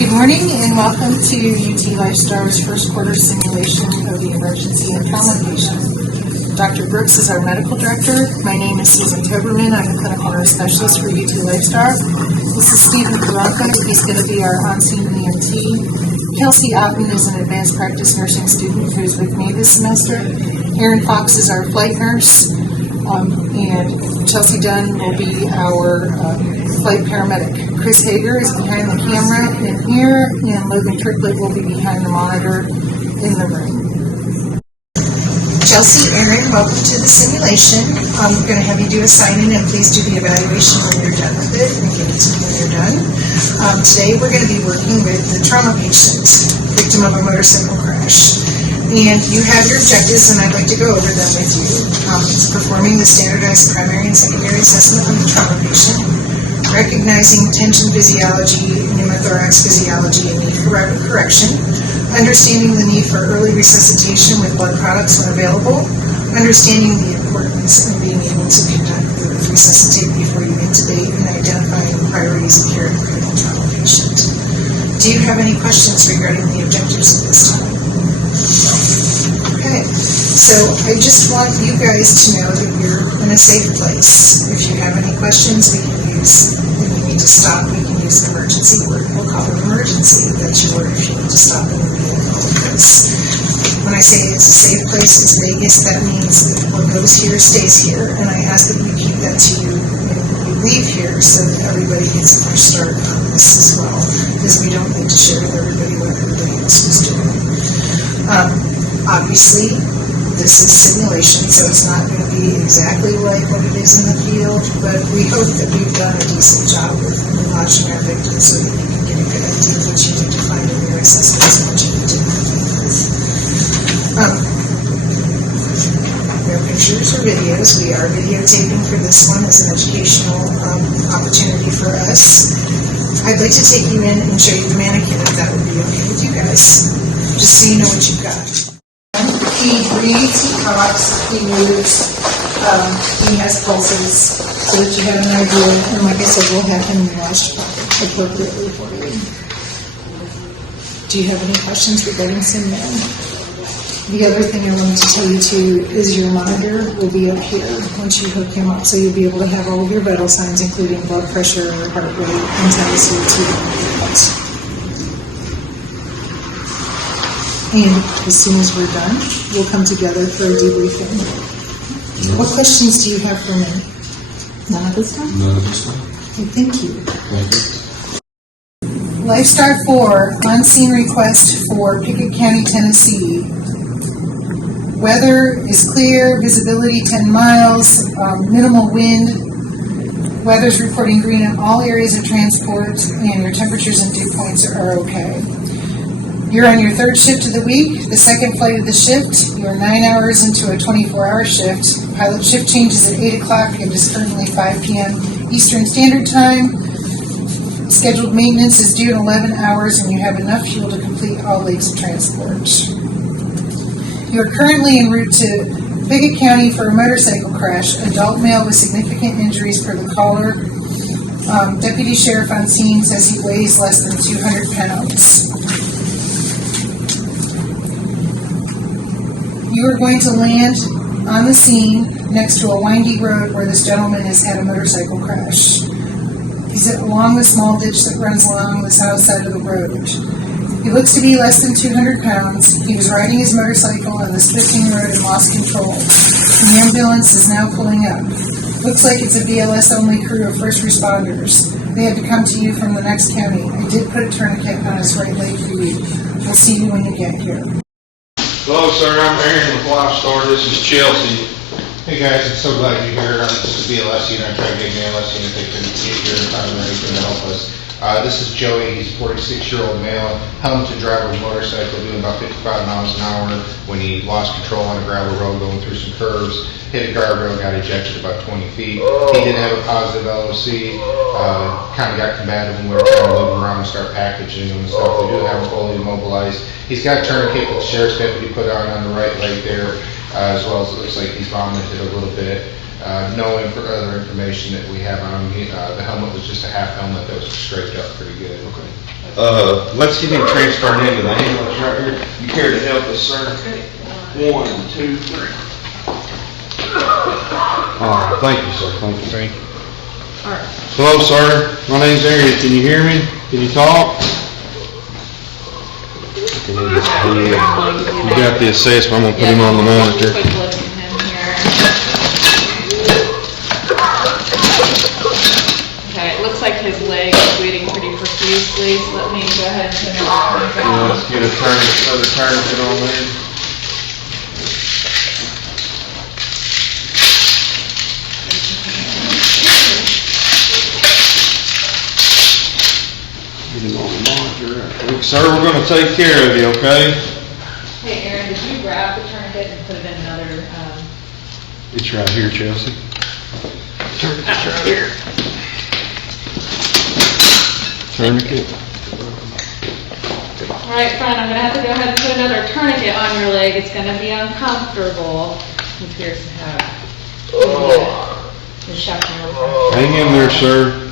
Good morning and welcome to UT Lifestar's first quarter simulation of the emergency and trauma patient. Dr. Brooks is our medical director. My name is Susan Toberman. I'm a clinical nurse specialist for UT Lifestar. This is Stephen Karanka. He's going to be our on-scene EMT. Kelsey Otten is an advanced practice nursing student who's with me this semester. Erin Fox is our flight nurse. And Chelsea Dunn will be our flight paramedic. Chris Hager is behind the camera in here, and Logan Triplett will be behind the monitor in the room. Chelsea, Erin, welcome to the simulation. We're going to have you do a sign-in, and please do the evaluation when you're done with it, and give it to me when you're done. Today we're going to be working with the trauma patient, victim of a motorcycle crash. And you have your objectives, and I'd like to go over them with you. It's performing the standardized primary and secondary assessment on the trauma patient, recognizing tension physiology, pneumothorax physiology, and need for rapid correction, understanding the need for early resuscitation with blood products when available, understanding the importance of being able to resuscitate before you intubate, and identifying priorities of care in a critical trauma patient. Do you have any questions regarding the objectives at this time? Okay, so I just want you guys to know that you're in a safe place. If you have any questions, when you need to stop, we can use an emergency word. We'll call it emergency. That's your word if you need to stop in the middle of all of this. When I say it's a safe place, it's Vegas. That means that what goes here stays here, and I ask that you keep that to you when you leave here so that everybody gets a fresh start on this as well, because we don't need to share with everybody what everybody else was doing. Obviously, this is simulation, so it's not going to be exactly like what it is in the field, but we hope that we've done a decent job with watching our victims so that you can get a good idea of what you need to find in your assessments and what you need to do. No pictures or videos. We are videotaping for this one as an educational opportunity for us. I'd like to take you in and show you the mannequin, if that would be okay with you guys, just so you know what you've got. He breathes, he talks, he moves, he has pulses, so that you have an idea. And like I said, we'll have him washed appropriately for you. Do you have any questions regarding SimLab? The other thing I wanted to tell you too is your monitor will be up here once you hook him up, so you'll be able to have all of your vital signs, including blood pressure, heart rate, and temperature too. And as soon as we're done, we'll come together for a debriefing. Yes. What questions do you have for me? None at this time? None at this time. Okay, thank you. Thank you. Lifestar 4, on-scene request for Pickett County, Tennessee. Weather is clear, visibility 10 miles, minimal wind. Weather's reporting green in all areas of transport, and your temperatures and dew points are okay. You're on your third shift of the week, the second flight of the shift. You're 9 hours into a 24-hour shift. Pilot shift changes at 8 o'clock. It is currently 5 p.m. Eastern Standard Time. Scheduled maintenance is due in 11 hours, and you have enough fuel to complete all legs of transport. You are currently en route to Pickett County for a motorcycle crash. Adult male with significant injuries per the caller. Deputy Sheriff on scene says he weighs less than 200 pounds. You are going to land on the scene next to a windy road where this gentleman has had a motorcycle crash. He's along the small ditch that runs along the south side of the road. He looks to be less than 200 pounds. He was riding his motorcycle on the Spitting Road and lost control. The ambulance is now pulling up. Looks like it's a BLS-only crew of first responders. They had to come to you from the next county. I did put a tourniquet on his right leg for you. We'll see you when you get here. Hello, sir. I'm Aaron with Lifestar. This is Chelsea. Hey guys, I'm so glad you're here. This is the BLS unit. I tried to get an ALS unit. They couldn't get here in time or anything to help us. This is Joey. He's a 46-year-old male, helmeted driver of a motorcycle doing about 55 miles an hour when he lost control on a gravel road going through some curves, hit a guardrail, got ejected about 20 feet. He did have a positive LOC, kind of got combative when we were trying to move around and start packaging him and stuff. We do have him fully immobilized. He's got a tourniquet that the sheriff's deputy put on the right leg there, as well as it looks like he's vomited a little bit. No other information that we have on him. The helmet was just a half helmet that was scraped up pretty good. Okay. let's get him transferred into the ambulance right here. You care to help us, sir? 1, 2, 3. All right, thank you, sir, thank you. Thank you. All right. Hello, sir, my name's Ariel, can you hear me? Can you talk? You got the assessment, I'm gonna put him on the monitor. Quick look at him here. Okay, it looks like his leg is bleeding pretty profusely, so let me go ahead and put him on. Let's get another tourniquet on there. Get him on the monitor right quick. Sir, we're gonna take care of you, okay? Hey Aaron, did you grab the tourniquet and put it in another, It's right here, Chelsea. Tourniquet's right here. Tourniquet. all right, friend, I'm gonna have to go ahead and put another tourniquet on your leg. It's gonna be uncomfortable. He appears to have the shrapnel. Hang in there, sir.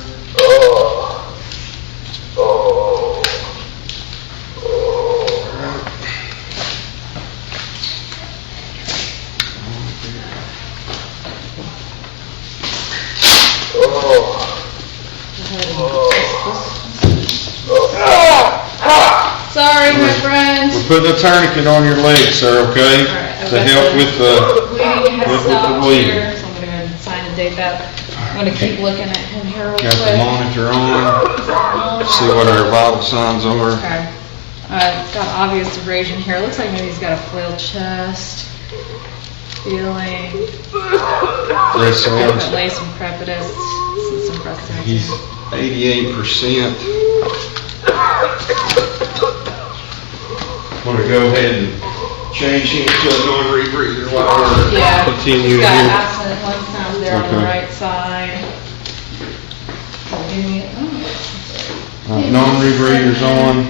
Sorry, my friend. We're putting a tourniquet on your leg, sir, okay? All right, I've To got help the with the, bleeding has with the stopped bleeding. here, so I'm gonna go ahead and sign and date that. I'm gonna keep looking at him here real quick. got the monitor on, see what our vital signs are. Okay. It's got obvious abrasion here. Looks like maybe he's got a flail chest. Feeling. Breast sounds. Definitely some crepitus. Some breast sounds. He's 88%. Want to go ahead and change him to a non-rebreather while we're Yeah. continuing He's got here. absent lung sounds there on the Okay. right side. So give me, Non-rebreather's on.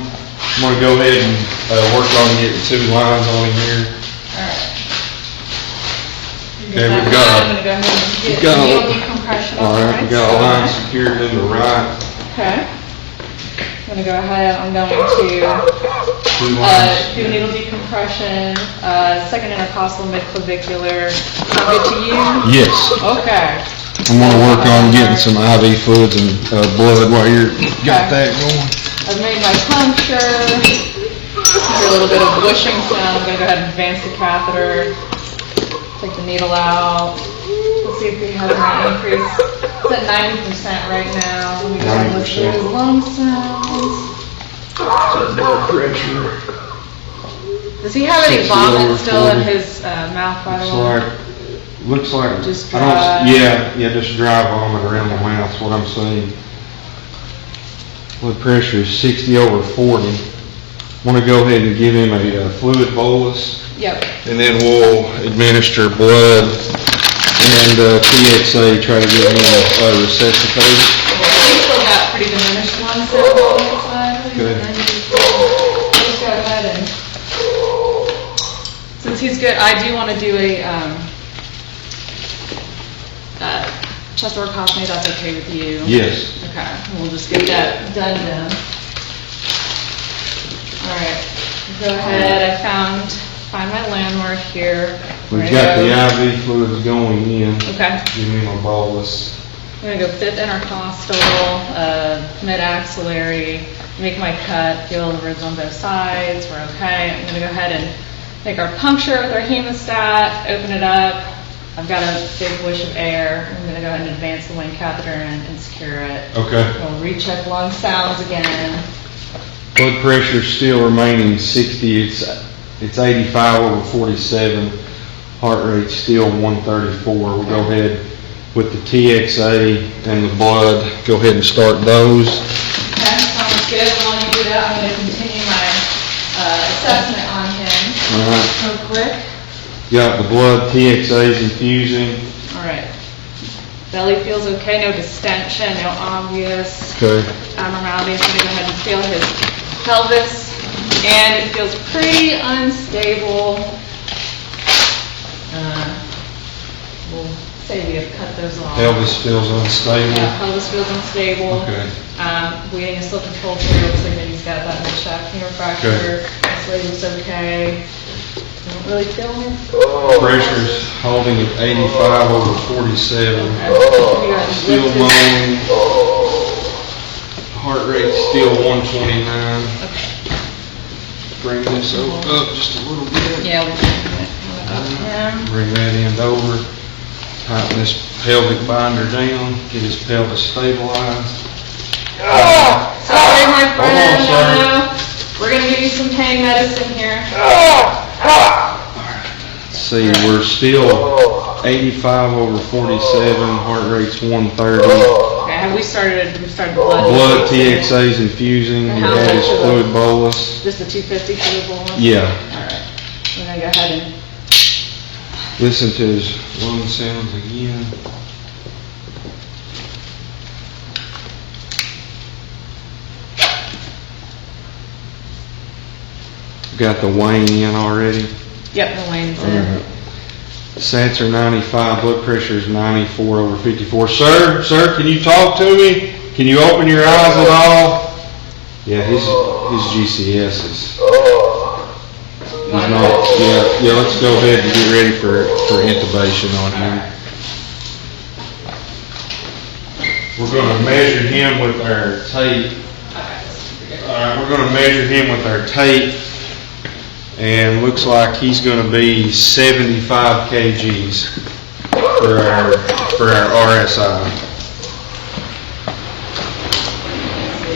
I'm going to go ahead and work on getting 2 lines on him here. Alright. Okay, we've got a- I'm gonna go ahead and we've get got a- needle decompression on All the right, right we got a line side. secured in the right. Okay. I'm gonna go ahead, I'm going to 2 lines. do needle decompression, second intercostal midclavicular. Sound good to you? Yes. Okay. I'm going to work on getting some IV fluids and blood while you're got that going. I've made my puncture. Hear a little bit of whooshing sound. I'm gonna go ahead and advance the catheter. Take the needle out. Let's see if we have any increase. It's at 90% right now. Let me go ahead and listen to his lung sounds. Blood pressure. Does he have any 60 over vomit still in 40. his mouth, by the way? Looks like, Just I don't, dry. yeah, just dry vomit around the mouth, is what I'm seeing. Blood pressure is 60 over 40. Want to go ahead and give him a fluid bolus, Yep. and then we'll administer blood and TXA, try to get him resuscitated. He's still got pretty diminished lung sounds on that side. Good. Let's go ahead and, since he's good, I do want to do a chest orchoscopy. That's okay with you? Yes. Okay, we'll just get that done then. All right, go ahead. I find my landmark here. We've We're got gonna the IV fluids going in. Okay. Give him a bolus. I'm gonna go fifth intercostal, mid-axillary, make my cut, feel the ribs on both sides, we're okay. I'm gonna go ahead and make our puncture with our hemostat, open it up. I've got a big whoosh of air. I'm gonna go ahead and advance the wing catheter and secure it. Okay. We'll recheck lung sounds again. Blood pressure still remaining 60. It's 85 over 47. Heart rate still 134. We'll go ahead with the TXA and the blood. Go ahead and start those. Okay, sounds good. While you do that, I'm gonna continue my assessment on him. All right. Real quick. Got the blood, TXA's infusing. All right. Belly feels okay, no distension, no obvious Okay. abnormalities. I'm gonna go ahead and feel his pelvis, and it feels pretty unstable. We'll say we have cut those off. Pelvis feels unstable. Yeah, pelvis feels unstable. Okay. Bleeding is still controlled here. Looks like maybe he's got that mid-shaft femur fracture. Okay. This leg looks okay. Don't really feel him. Pressure's holding at 85/47. Okay. You got Still lifted. moaning. Heart rate still 129. Okay. Bring this up just a little bit. Yeah, we'll him. Bring that end over. Tighten this pelvic binder down. Get his pelvis stabilized. Sorry, my Hold on, friend. sir. We're gonna give you some pain medicine here. Let's see, we're still 85/47. Heart rate's 130. Okay, have we started blood? Blood TXA's infusing. He How had his much of fluid bolus. Just the 250 for the bolus? Yeah. Alright. We're gonna go ahead and, Listen to his lung sounds again. Got the wane in already. yep, the Wayne's All in. right. Sats are 95, blood pressure is 94/54. Sir, can you talk to me? Can you open your eyes at all? Yeah, his GCS is. He's not. Yeah. Let's go ahead and get ready for intubation on him. We're going to measure him with our tape. All right, we're going to measure him with our tape. And looks like he's going to be 75 kgs for our RSI.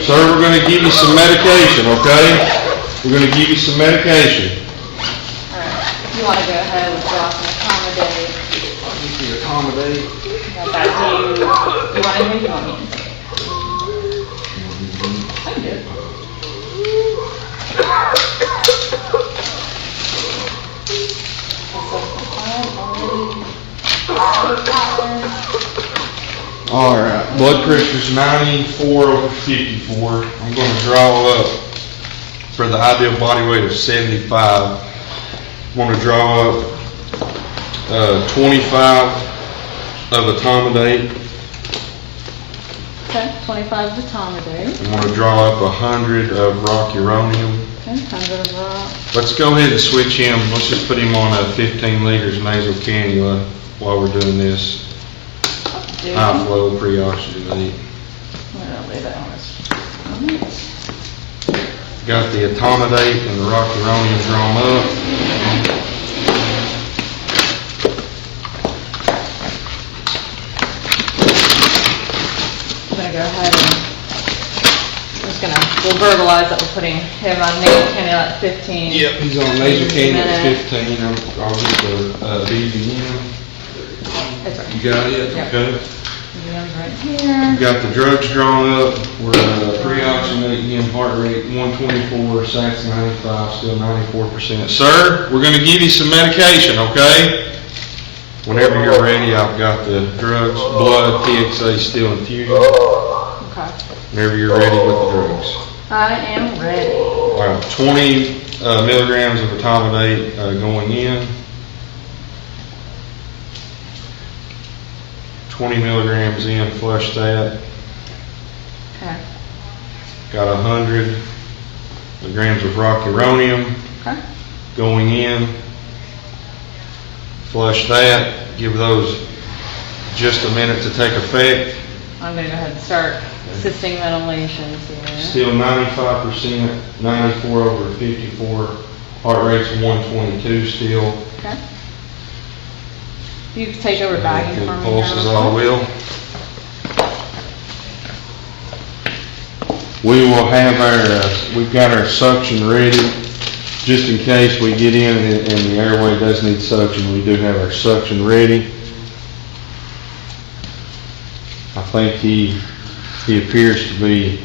Sir, we're going to give you some medication, okay? We're going to give you some medication. Alright, you wanna go ahead and drop and accommodate. Accommodate. Got that view. You want anything? You want me to? I can do it. All right, blood pressure's 94/54. I'm going to draw up for the ideal body weight of 75. I'm going to draw up 25 of etomidate. Okay, 25 of etomidate. I'm going to draw up 100 of rocuronium. Okay, 100 of rock. Let's go ahead and switch him. Let's just put him on a 15 liters nasal cannula while we're doing this. High flow pre-oxygenate. I'm gonna lay that on his stomach. Got the etomidate and the rocuronium drawn up. I'm gonna go ahead and, we'll verbalize that we're putting him on nasal cannula at 15. Yep, he's on nasal cannula at Minute. 15. I'll get the BVM. That's right. You got it? Yep. Okay. BVM's right here. Got the drugs drawn up. We're pre-oxygenating him, heart rate 124, SATs 95, still 94%. Sir, we're going to give you some medication, okay? Whenever you're ready, I've got the drugs, blood, TXA still infusing. Okay. Whenever you're ready with the drugs. I am ready. All right, 20 milligrams of etomidate going in. 20 milligrams in, flush that. Okay. Got 100 milligrams of rocuronium Okay. going in. Flush that. Give those just a minute to take effect. I'm gonna go ahead and start assisting ventilations here. Still 95%, 94/54. Heart rate's 122 still. Okay. You can take over bagging for me. Pulses all will. We will have we've got our suction ready, just in case we get in and the airway does need suction. We do have our suction ready. I think he appears to be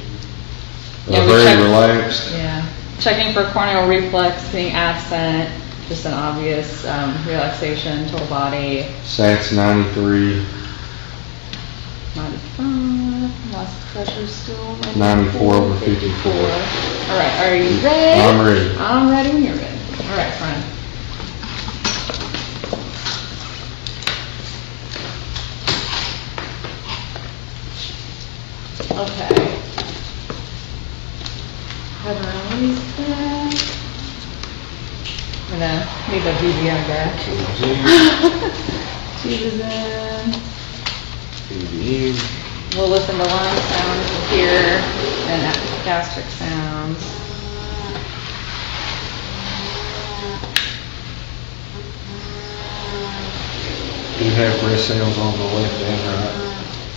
Yeah, we very checked- relaxed. Yeah. Checking for corneal reflex being absent, just an obvious relaxation, total body. SATs 93, 95, lost pressure still. 94/54. All right, are you ready? I'm ready. I'm ready when you're ready. All right, friend. over and release that. I'm gonna leave a VBM back. Tube is in. We'll listen to lung sounds here and gastric sounds. You have breast sounds on the left and right.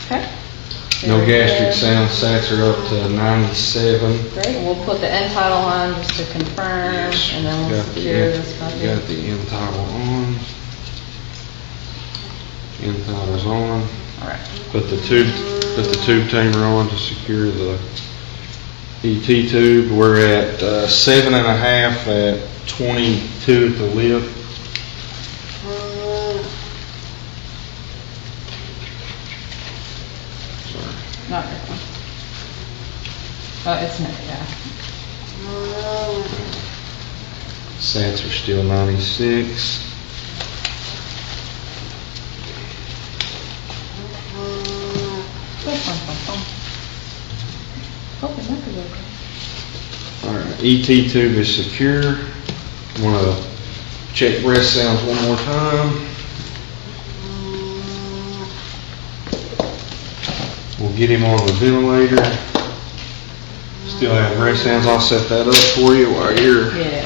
Okay. No Very gastric good. sounds, sats are up to 97. Great, and we'll put the end title on just to confirm, and then we'll secure this puppy. Got the end title on. End title's on. All right. Put the tube tamer on to secure the ET tube. We're at 7.5 at 22 at the lip. Sorry. Not your one. Oh, it's not, yeah. Sats are still 96. Oh, the neck is okay. All right, ET tube is secure. Want to check breast sounds one more time. We'll get him on the ventilator. Still have breast sounds. I'll set that up for you while you're. Yeah.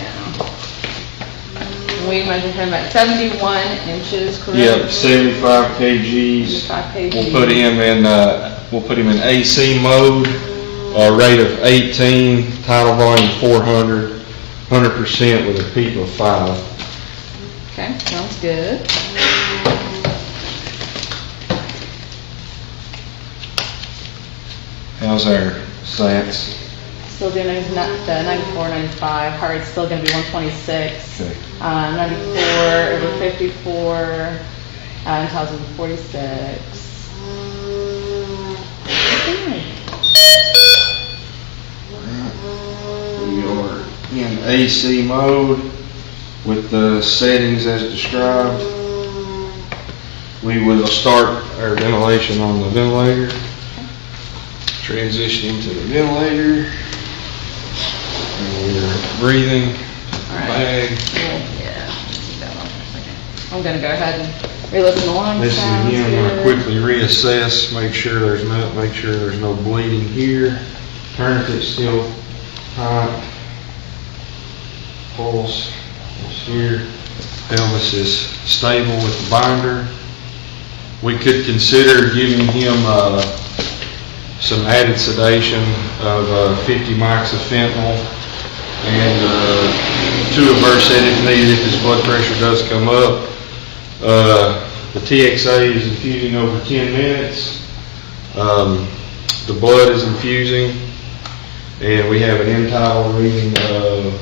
We measured him at 71 inches, correct? Yep, 75 kgs. 75 kg. We'll put him in AC mode. Rate of 18. Tidal volume 400. 100% with a peak of 5. Okay, sounds good. How's our sats? Still doing the 94, 95. Heart rate's still going to be 126. Okay. 94 over 54. Vitals over 46. Okay. We are in AC mode with the settings as described. We will start our ventilation on the ventilator. Transition into the ventilator. And we're breathing. All right. Bag. Cool. Yeah. Let's keep that on for a second. I'm going to go ahead and re-listen to lung Listen sounds again, I'm here. going to quickly reassess, make sure there's no bleeding here. Tourniquet's still tight. Pulse is here. Pelvis is stable with the binder. We could consider giving him some added sedation of 50 mics of fentanyl and 2 of Versed if needed if his blood pressure does come up. The TXA is infusing over 10 minutes. The blood is infusing, and we have an end tidal reading of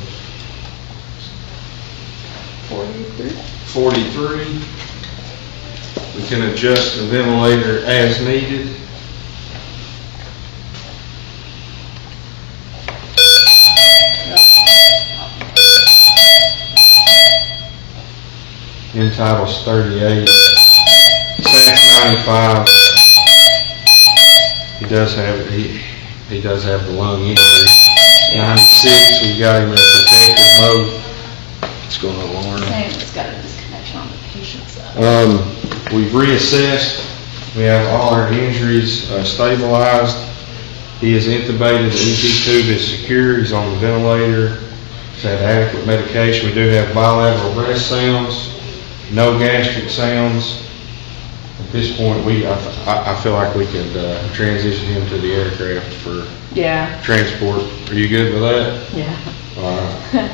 43. We can adjust the ventilator as needed. End tidal's 38. Sats 95. He does have the lung injury. 96. We got him in protective mode. It's going to alarm. It's got a disconnection on the patient side. We've reassessed. We have all our injuries stabilized. He is intubated. The ET tube is secure. He's on the ventilator. He's had adequate medication. We do have bilateral breast sounds. No gastric sounds. At this point, I feel like we could transition him to the aircraft for Yeah. transport. Are you good with that? Yeah. All right.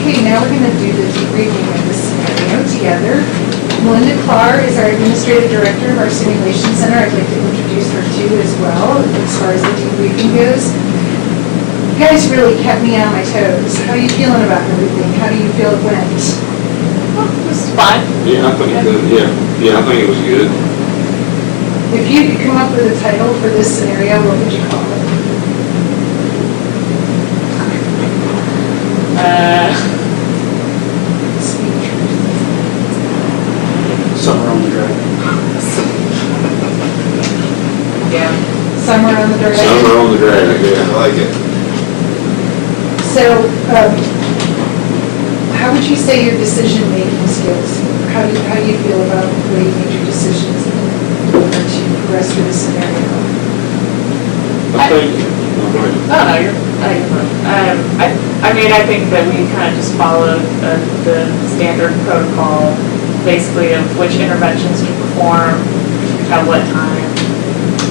Okay, now we're going to do the debriefing of this scenario together. Melinda Clark is our Administrative Director of our Simulation Center. I'd like to introduce her too as well, as far as the debriefing goes. You guys really kept me on my toes. How are you feeling about everything? How do you feel it went? It was fun. Yeah, I think it did. Yeah, I think it was good. If you could come up with a title for this scenario, what would you call it? Speak truth. Somewhere on the track. Yeah. Somewhere on the drag. Somewhere on the drag, yeah. I like it. So, how would you say your decision-making skills? How do you feel about the way you make your decisions in order to progress through the scenario? I think, oh, go ahead. Oh, no, you're fine. I mean, I think that we kind of just followed the standard protocol, basically of which interventions to perform, at what time.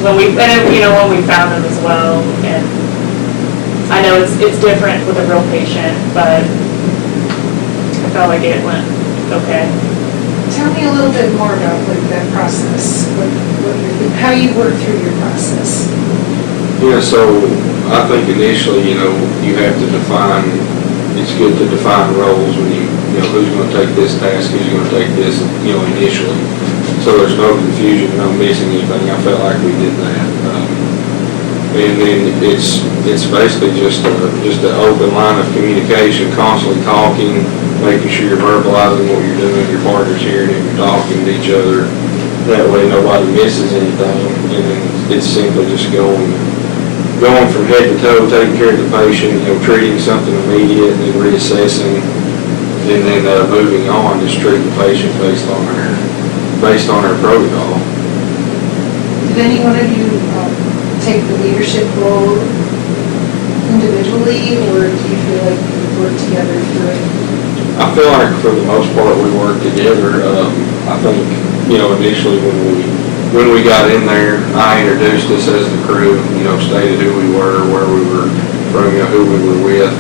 When we found them as well, and I know it's different with a real patient, but I felt like it went okay. Tell me a little bit more about that process, how you work through your process. Yeah, so I think initially, you have to define, it's good to define roles when who's going to take this task, who's going to take this, initially. So there's no confusion, no missing anything. I felt like we did that. And then it's basically just an open line of communication, constantly talking, making sure you're verbalizing what you're doing, your partner's hearing it, you're talking to each other. That way nobody misses anything. And then it's simply just going from head to toe, taking care of the patient, treating something immediate, and then reassessing, and then moving on, just treating the patient based on our protocol. Did any one of you take the leadership role individually, or do you feel like you work together through it? I feel like for the most part we work together. I think, initially when we got in there, I introduced us as the crew, stated who we were, where we were from, who we were with.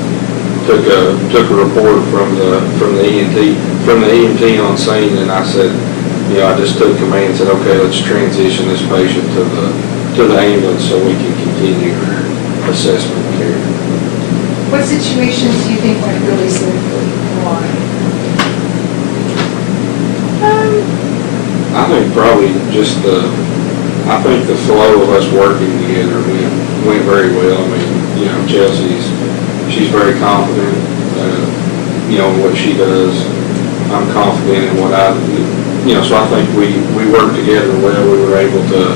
Took a report from the EMT on scene, and I said, I just took command and said, okay, let's transition this patient to the ambulance so we can continue our assessment care. What situations do you think went really smoothly and why? I think probably just I think the flow of us working together went very well. I mean, she's very confident, in what she does. I'm confident in what I do. So I think we worked together well. We were able to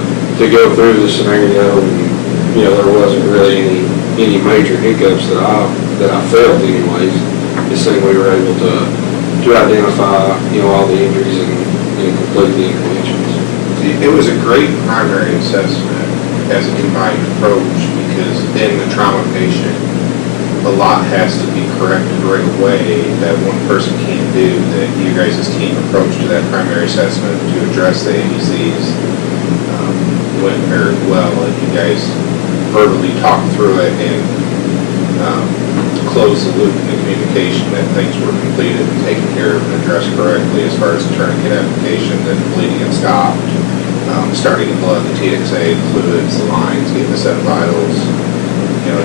go through the scenario, and, there wasn't really any major hiccups that I felt anyways. Just saying we were able to identify, all the injuries and complete the interventions. It was a great primary assessment as a combined approach, because in the trauma patient, a lot has to be corrected right away that one person can't do, that you guys' team approach to that primary assessment to address the ABCs went very well, and you guys verbally talked through it and closed the loop in the communication that things were completed and taken care of and addressed correctly as far as the tourniquet application, then bleeding had stopped, starting to blood, the TXA, the fluids, the lines, getting the set of vitals,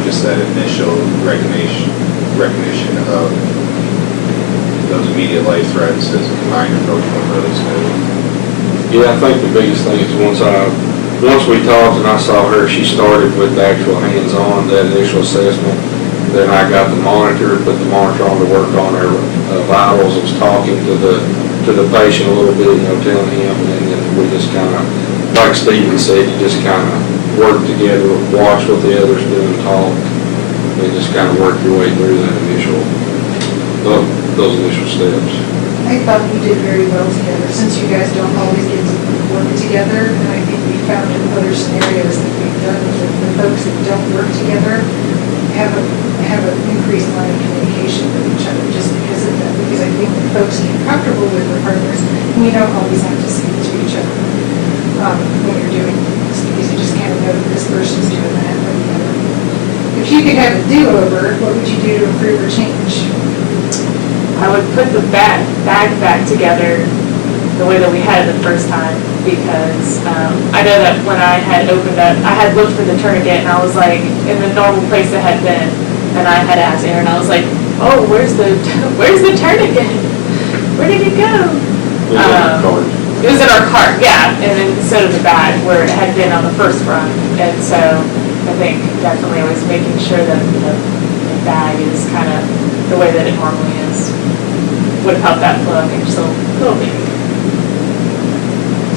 just that initial recognition of those immediate life threats as a combined approach went really smooth. Yeah, I think the biggest thing is once we talked and I saw her, she started with the actual hands-on, that initial assessment. Then I got the monitor, put the monitor on to work on her vitals. I was talking to the patient a little bit, telling him, and then we just kind of, like Stephen said, you just kind of work together, watch what the others do and talk, and just kind of work your way through those initial steps. I thought we did very well together, since you guys don't always get to work together, and I think we found in other scenarios that we've done with the folks that don't work together have an increased line of communication with each other just because of that, because I think that folks get comfortable with their partners, and you don't always have to speak to each other when you're doing things, because you just kind of know that this person's doing that or the other. If you could have a do-over, what would you do to improve or change? I would put the bag back together the way that we had it the first time, because I know that when I had opened up, I had looked for the tourniquet and I was like, in the normal place it had been, and I had asked Aaron, I was like, oh, where's the tourniquet? Where did it go? It was in our cart, yeah, and then instead of the bag where it had been on the first run. And so I think definitely I was making sure that the bag is kind of the way that it normally is. Would have helped that flow, I think, just a little bit.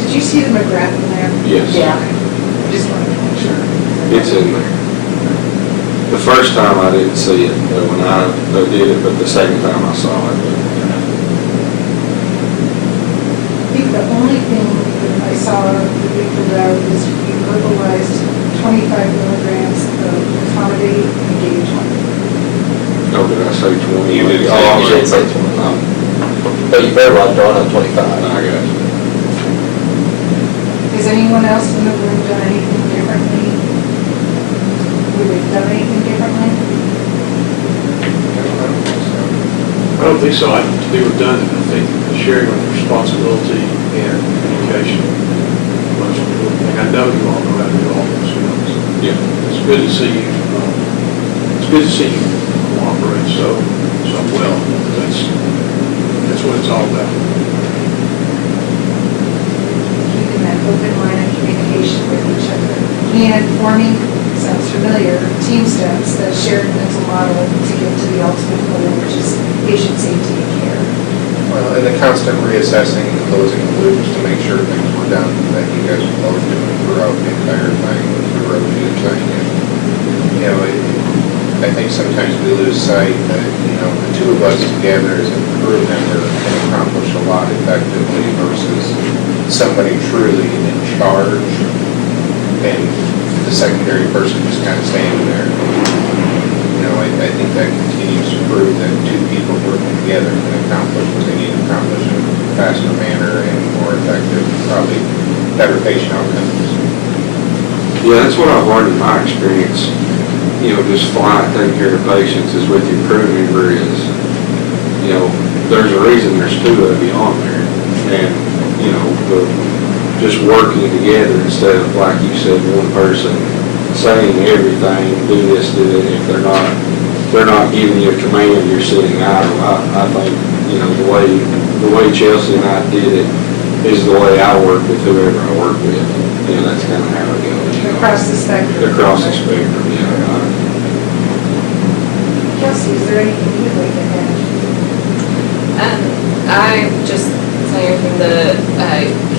Did you see the McGrath in there? Yes. Yeah. I just wanted to make sure. It's in there. The first time I didn't see it, but when I did it, but the second time I saw it. I think the only thing that I saw that we filled out is you verbalized 25 milligrams of accommodate and gave 20. Oh, did I say 20? You did. Oh, I'm You did say 20. But you very well done on 25. I got you. Has anyone else in the room done anything differently? Would they have done anything differently? I don't think so. To be redundant, I think the sharing of responsibility and communication is most important thing. I know you all know how to do all those things. Yeah. It's good to see you, it's good to see you cooperate so well. That's what it's all about. Keeping that open line of communication with each other. And forming, sounds familiar, team steps, that shared mental model to get to the ultimate goal, which is patient safety and care. Well, and the constant reassessing and closing the loops to make sure things were done that you guys were both doing throughout the entire thing was the road to thing. And, you know, I think sometimes we lose sight that, you know, the two of us together as a crew member can accomplish a lot effectively versus somebody truly in charge and the secondary person just kind of standing there. You know, I think that continues to prove that two people working together can accomplish what they need to accomplish in a faster manner and more effective, probably better patient outcomes. Yeah, that's what I've learned in my experience. You know, just flying, taking care of patients is with your crew member is, you know, there's a reason there's two of you on there. And, you know, just working together instead of, like you said, one person saying everything, do this, do that. If they're not giving you a command, you're sitting idle. I think, you know, the way Chelsea and I did it is the way I work with whoever I work with. You know, that's kind of how it goes. You know. Across the spectrum. Across the spectrum, you know. Kelsey, is there anything you would like to add? I just say everything, the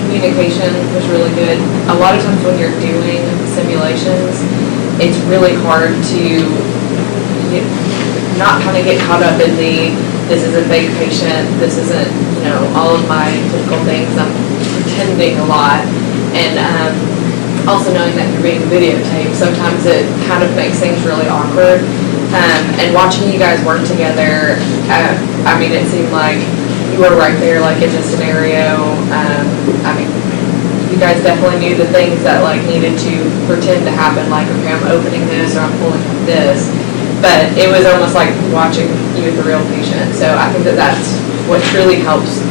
communication was really good. A lot of times when you're doing simulations, it's really hard to not kind of get caught up in this is a fake patient, this isn't, you know, all of my typical things. I'm pretending a lot. And also knowing that you're being videotaped, sometimes it kind of makes things really awkward. And watching you guys work together, I mean, it seemed like you were right there, like in this scenario. I mean, you guys definitely knew the things that like needed to pretend to happen, like, okay, I'm opening this or I'm pulling this. But it was almost like watching you with the real patient. So I think that that's what truly helps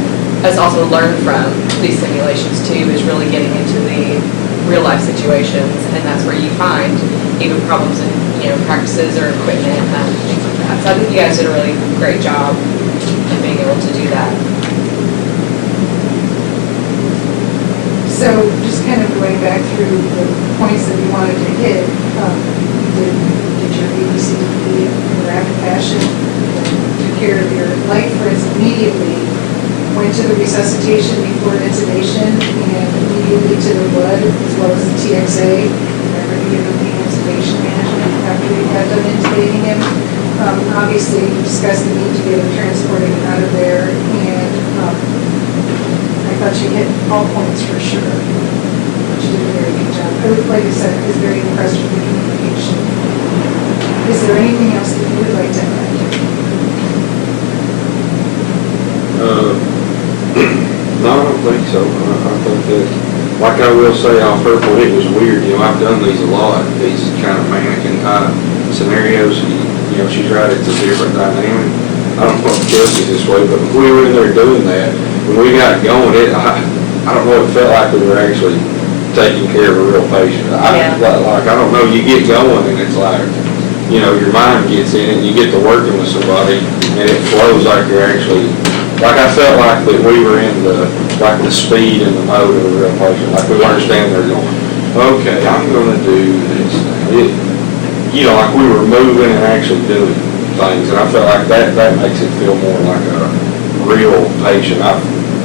us also learn from these simulations too, is really getting into the real life situations, and that's where you find even problems in, you know, practices or equipment, things like that. So I think you guys did a really great job in being able to do that. So just kind of going back through the points that we wanted to hit, you did your ABCDE in a rapid fashion, took care of your life threats immediately, went to the resuscitation before intubation, and immediately to the blood, as well as the TXA. Remember to give him the intubation management after we got done intubating him. Obviously, we discussed the need to be able to transport him out of there, and I thought you hit all points for sure. You did a very good job. Like I said, I was very impressed with the communication. Is there anything else that you would like to add? No, I don't think so. I think that, like I will say off her point, it was weird. You know, I've done these a lot, these kind of mannequin type scenarios. You know, she's right, it's a different dynamic. I don't know if Chelsea's this way, but when we were in there doing that, when we got going, I don't know, it felt like we were actually taking care of a real patient. Yeah. Like, I don't know, you get going and it's like, you know, your mind gets in it, and you get to working with somebody, and it flows like you're actually, like I felt like that we were in the speed and the mode of a real patient. Like we weren't standing there going, okay, I'm gonna do this. You know, like we were moving and actually doing things, and I felt like that makes it feel more like a real patient.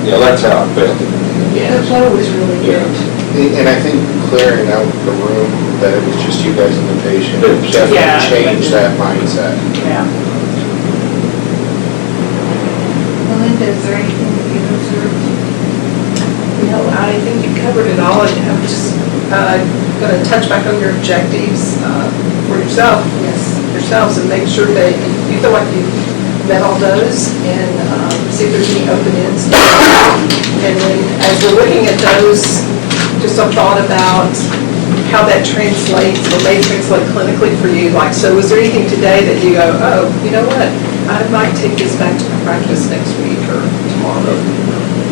You know, that's how I felt. The flow was really good. And I think clearing out the room, that it was just you guys and the patient, Yeah. definitely changed that mindset. Yeah. Melinda, is there anything that you've observed? No, I think you covered it all, and I'm just going to touch back on your objectives for yourself, yourselves, and make sure that you feel like you've met all those, and see if there's any open ends. And then, as we're looking at those, just some thought about how that translates, or may translate clinically for you. Like, so is there anything today that you go, oh, you know what, I might take this back to my practice next week or tomorrow,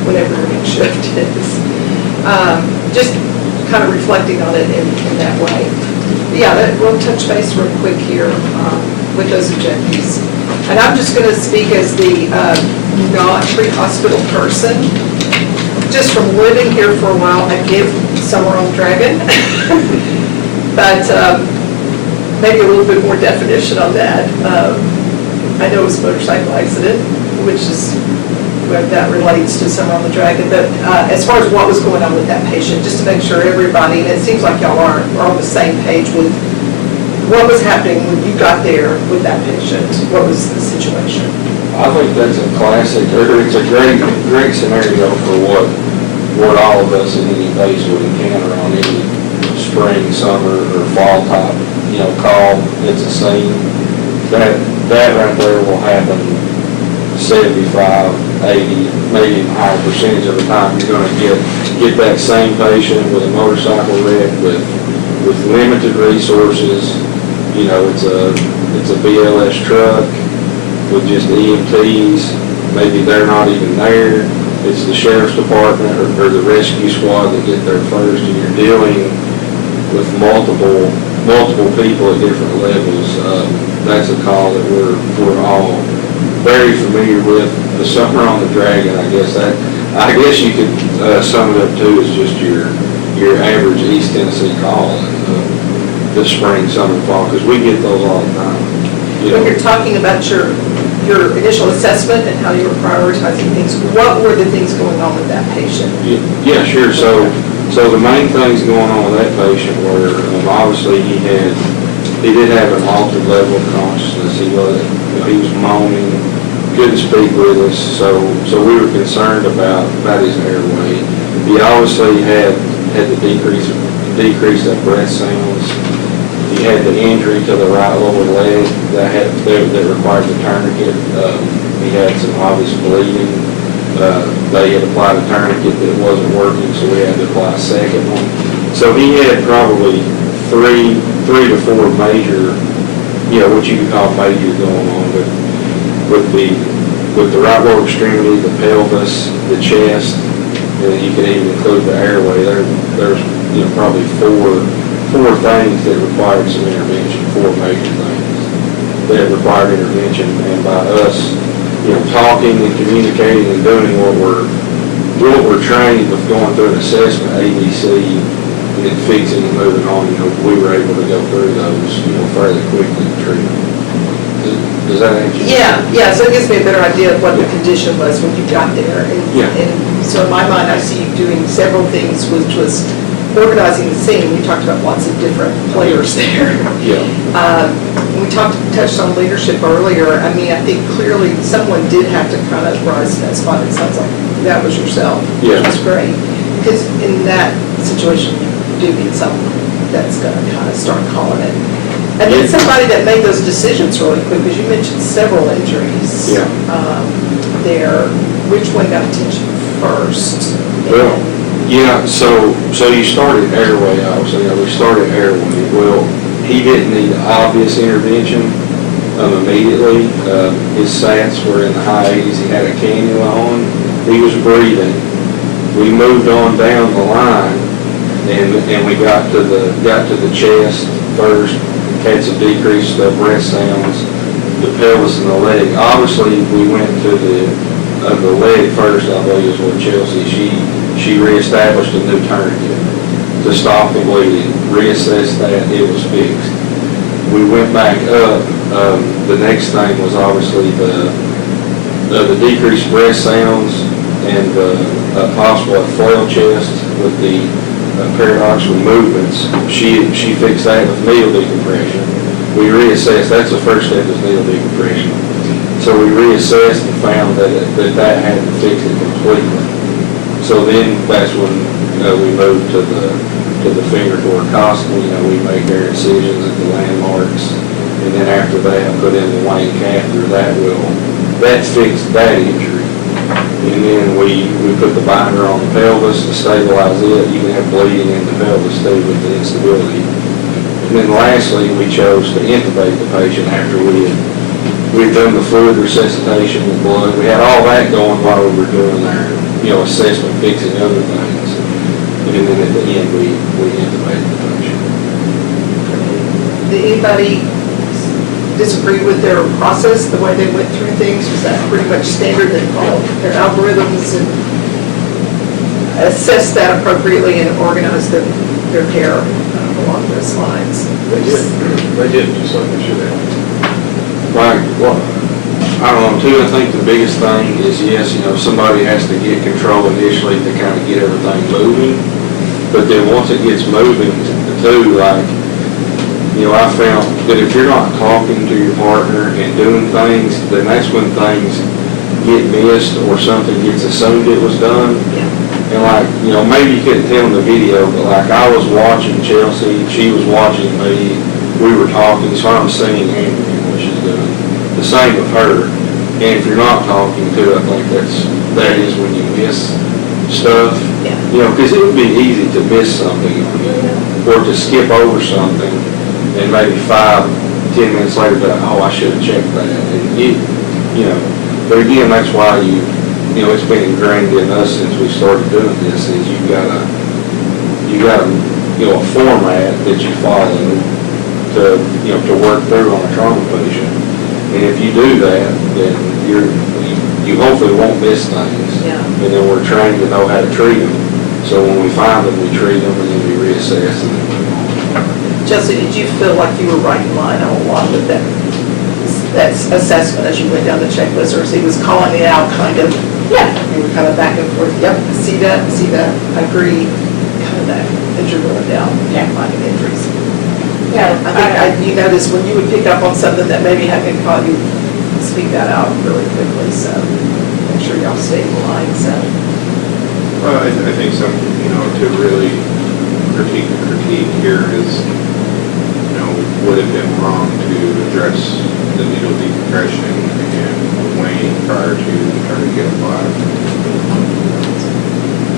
whatever your next shift is. Just kind of reflecting on it in that way. But yeah, we'll touch base real quick here with those objectives. And I'm just going to speak as the not pre-hospital person. Just from living here for a while, I give Summer on Dragon. But maybe a little bit more definition on that. I know it was a motorcycle accident, which is where that relates to Summer on the Dragon. But as far as what was going on with that patient, just to make sure everybody, and it seems like y'all are on the same page with what was happening when you got there with that patient. What was the situation? I think that's a classic, or it's a great scenario for what all of us in any base would encounter on any spring, summer, or fall type, call. It's a scene. That right there will happen 75, 80, maybe even higher percentage of the time. You're going to get that same patient with a motorcycle wreck with limited resources. It's a BLS truck with just EMTs. Maybe they're not even there. It's the sheriff's department or the rescue squad that get there first, and you're dealing with multiple people at different levels. That's a call that we're all very familiar with. The Summer on the Dragon, I guess you could sum it up too as just your average East Tennessee call in the spring, summer, fall, because we get those all the time. When you're talking about your initial assessment and how you were prioritizing things, what were the things going on with that patient? Yeah, sure. So the main things going on with that patient were obviously he did have an altered level of consciousness. He was moaning, couldn't speak with us. So we were concerned about his airway. He obviously had the decrease of breath sounds. He had the injury to the right lower leg that required the tourniquet. He had some obvious bleeding. They had applied a tourniquet that wasn't working, so we had to apply a second one. So he had probably three to four major, what you could call major going on with the right lower extremity, the pelvis, the chest, and you could even include the airway. There's probably four things that required some intervention, four major things that required intervention, and by us, talking and communicating and doing what we're trained with, going through an assessment, ABC, and then fixing and moving on, we were able to go through those, fairly quickly and treat them. Does that answer? Yeah, so it gives me a better idea of what the condition was when you got there. And so in my mind, I see you doing several things, which was organizing the scene. We talked about lots of different players there. Yeah. We touched on leadership earlier. I mean, I think clearly someone did have to kind of rise to that spot. It sounds like that was yourself, Yeah. which is great. Because in that situation, you do need someone that's going to kind of start calling it. And then somebody that made those decisions really quick, because you mentioned several injuries there. Which one got attention first? Well, yeah, so you started airway, obviously. We started airway. Well, he didn't need obvious intervention immediately. His sats were in the high 80s. He had a cannula on. He was breathing. We moved on down the line, and we got to the chest first. Had some decreased breath sounds, the pelvis and the leg. Obviously, we went to the leg first. I believe is what Chelsea. She reestablished a new tourniquet to stop the bleeding. Reassessed that, it was fixed. We went back up. The next thing was obviously the decreased breath sounds and possible flail chest with the paradoxical movements. She fixed that with needle decompression. We reassessed, that's the first step is needle decompression. So we reassessed and found that that hadn't fixed it completely. So then that's when, we moved to the finger thoracostomy, we make our incisions at the landmarks. And then after that, put in the Wayne catheter, that fixed that injury. And then we put the binder on the pelvis to stabilize it. You can have bleeding in the pelvis too with the instability. And then lastly, we chose to intubate the patient after we'd done the fluid resuscitation with blood. We had all that going while we were doing our, assessment, fixing other things. And then at the end, we intubated the patient. Did anybody disagree with their process, the way they went through things? Was that pretty much standard, they followed their algorithms and assessed that appropriately and organized their care along those lines? They did, just like they should have. Right, well, I don't know too, I think the biggest thing is, yes, somebody has to get control initially to kind of get everything moving. But then once it gets moving too, like, I found that if you're not talking to your partner and doing things, then that's when things get missed or something gets assumed it was done. And like, maybe you couldn't tell in the video, but like I was watching Chelsea, she was watching me, we were talking, so I'm seeing Andrea what she's doing. The same with her. And if you're not talking to, I think that is when you miss stuff. Because it would be easy to miss something or to skip over something and maybe 5-10 minutes later be like, oh, I should have checked that. And but again, that's why it's been ingrained in us since we started doing this, is you got a format that you follow to work through on a trauma patient. And if you do that, then you hopefully won't miss things. And then we're trained to know how to treat them. So when we find them, we treat them and then we reassess and then move on. Chelsea, did you feel like you were right in line on a lot with that assessment as you went down the checklist, or as he was calling it out, kind of, you were kind of back and forth, yep, see that, I agree, kind of that, as you're going down, finding injuries? I think you noticed when you would pick up on something that maybe hadn't caught you, speak that out really quickly, so make sure y'all stay in line, so. Well, I think some, to really critique the critique here is, would have been wrong to address the needle decompression and Wayne prior to trying to get applied.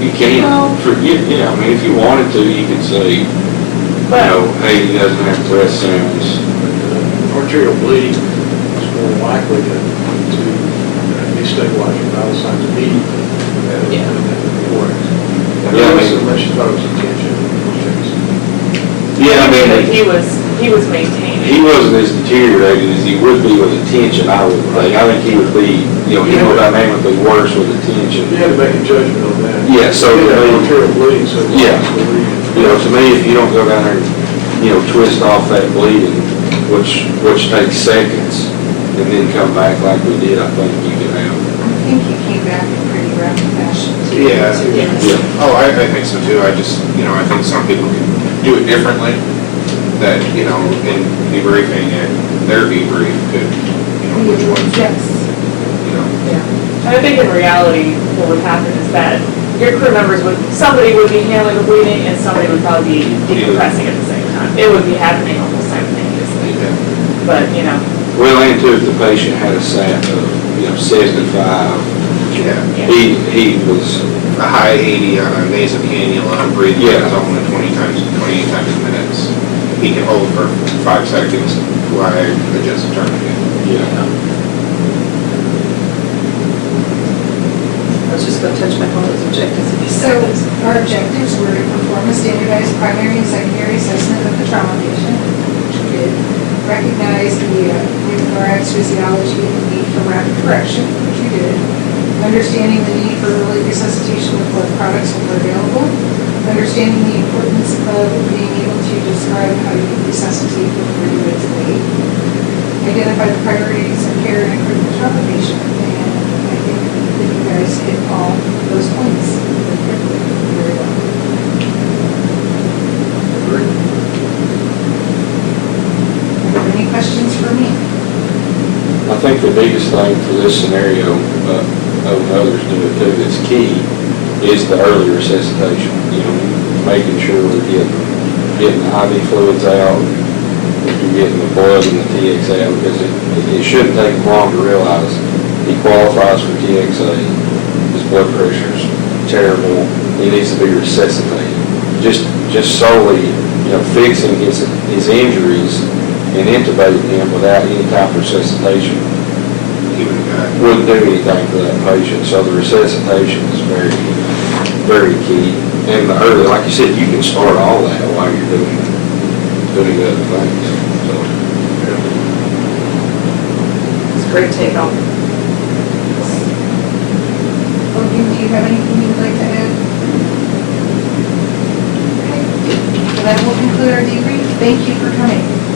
You can't forget, if you wanted to, you could say, hey, he doesn't have breath sounds. Arterial bleeding is more likely to destabilize your vital signs immediately. Unless you thought it was intention. He was maintaining. He wasn't as deteriorated as he would be with attention, I would think. I think he would be, hemodynamically worse with attention. You had to make a judgment on that. Yeah, so to me, arterial bleeding, so to me, if you don't go down there and, twist off that bleeding, which takes seconds, and then come back like we did, I think you can have. I think he came back in pretty rapid fashion too. Yeah. Oh, I think so too. I just, I think some people can do it differently. That, in debriefing and their debrief could, which one, Yes. And I think in reality, what would happen is that your crew members somebody would be handling the bleeding and somebody would probably be decompressing at the same time. It would be happening almost simultaneously. But, Well, and too, if the patient had a SAT of, 75, he was a high 80 on a nasal cannula, breathing his own at 28 times a minute. He can hold for 5 seconds while I adjust the tourniquet. I was just going to touch back on those objectives. So our objectives were to perform a standardized primary and secondary assessment of the trauma patient, which we did. Recognize the pneumothorax physiology and the need for rapid correction, which we did. Understanding the need for early resuscitation with blood products when they're available. Understanding the importance of being able to describe how you can resuscitate before you intubate. Identify the priorities of care in a critical trauma patient. And I think that you guys hit all those points very quickly, very well. for me. I think the biggest thing for this scenario, and others do it too, that's key, is the early resuscitation. You know, making sure we're getting the IV fluids out, you're getting the blood and the TX out, because it shouldn't take long to realize he qualifies for TXA, his blood pressure's terrible, he needs to be resuscitated. Just solely, you know, fixing his injuries and intubating him without any type of resuscitation wouldn't do anything for that patient. So the resuscitation is very, very key. And the early, like you said, you can start all that while you're doing other things. So, It's a great take on. Logan, do you have anything you'd like to add? Okay. Well, that will conclude our debrief. Thank you for coming.